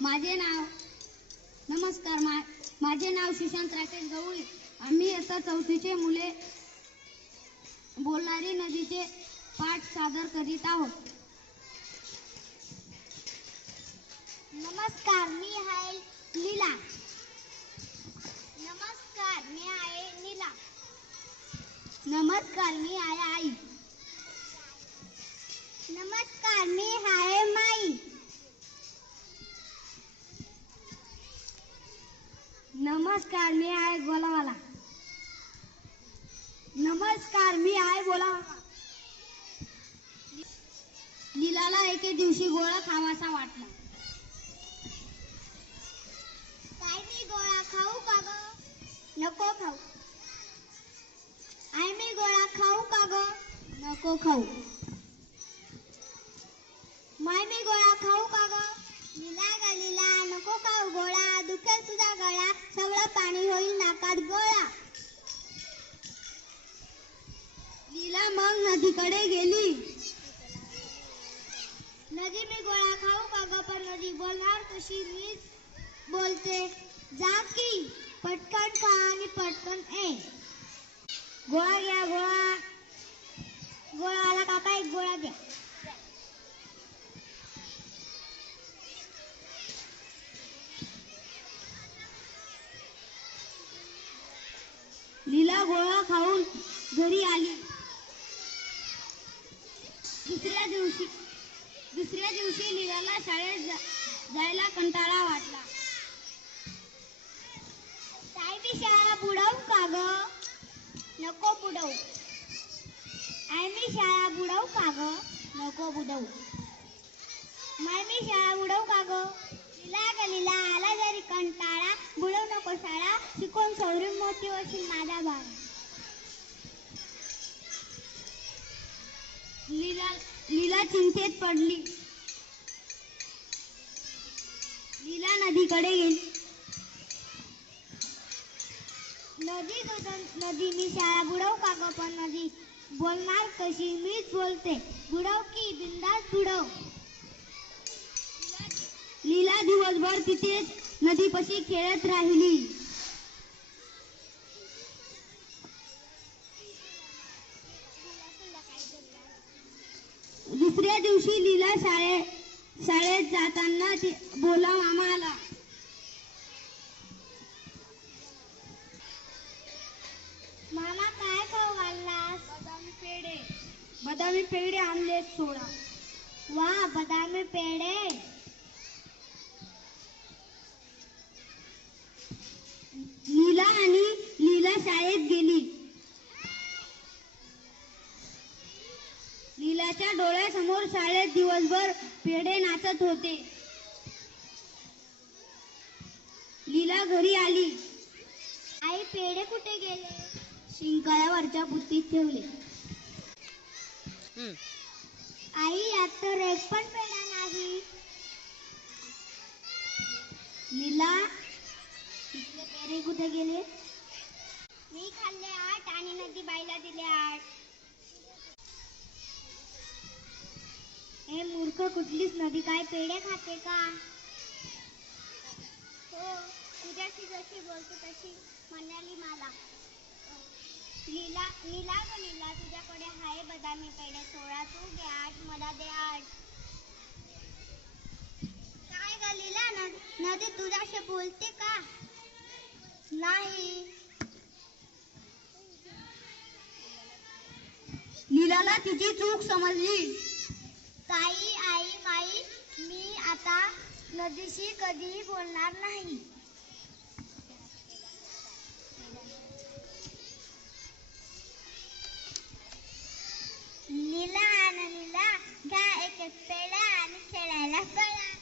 माझे नाव नमस्कार मा माझे नाव सुशांत राकेश गवळी. आम्ही आता चौथीचे मुले बोलणारी नदीचे पाठ सादर करीत आहोत. नमस्कार मी आहे लीला नमस्कार मी आहे नीला. नमस्कार मी आहे आई. नमस्कार मी आहे नमस्कार मी आहे गोलावाला. नमस्कार मी आहे बोलावाला लीलाला एके दिवशी गोळा खावासा वाटला. काय मी गोळा खाऊ का ग? नको खाऊ. आय मी गोळा खाऊ का ग? नको खाऊ. माय मी गोळा खाऊ का ग? लिला ग लिला नको खाऊ तुझा गळा सगळं पाणी होईल नाकात गोळा. लीला मग नदीकडे गेली. नदी मी गोळा खाऊ का ग? पण नदी बोलणार कशी? मीच बोलते जा की पटकन खा आणि पटकन ए गोळा घ्या गोळा गोळा आला काका एक गोळा द्या लीला गोळा खाऊन घरी आली. दुसऱ्या दिवशी दुसऱ्या दिवशी लीलाला शाळेत जायला कंटाळा वाटला. काय मी शाळा बुडवू का ग? नको बुडवू. आय मी शाळा बुडवू का ग? नको बुडवू. माय मी शाळा बुडवू का ग? लिला ग लिला आला जरी कंटाळा शाळा शिकून सवरी मोठी होशील माझा बाळा. लीला लीला चिंतेत पडली. लीला नदीकडे गेली. नदी गगन नदी मी शाळा बुडव का ग पण नदी? बोलणार कशी? मीच बोलते. बुडव की बिंदास बुडव? लीला दिवसभर तिथेच नदीपाशी खेळत राहिली. दुसऱ्या दिवशी लीला शाळेत शाळेत जाताना बोला मामा आला मामा काय खाऊ घाललास? बदामी पेढे. बदामी पेढे आणले सोडा. वा बदामी पेढे. लीला आणि लीला शाळेत गेली. लीलाच्या डोळ्यासमोर शाळेत दिवसभर पेढे नाचत होते. लीला घरी आली. आई पेढे कुठे गेले? शिंकाळ्यावरच्या बुत्तीत ठेवले. आई यात तर एक पण पेढा नाही. लीला तिथले कुठे गेले? मी खाल्ले आठ आणि नदी बाईला दिले आठ. हे मूर्ख कुठलीच नदी काय पेढे खाते का? हो तुझ्याशी जशी बोलतो तशी म्हणाली मला. लीला लीला ग लीला तुझ्याकडे आहे बदामी पेढे. सोळा तू घे आठ मला दे आठ. काय ग लीला नदी तुझ्याशी बोलते का? नाही. लीलाला तिची चूक समजली. ताई आई माई मी आता नदीशी कधीही बोलणार नाही. लीला आणि लीला गा एक एक पेडा आणि खेळायला पळा.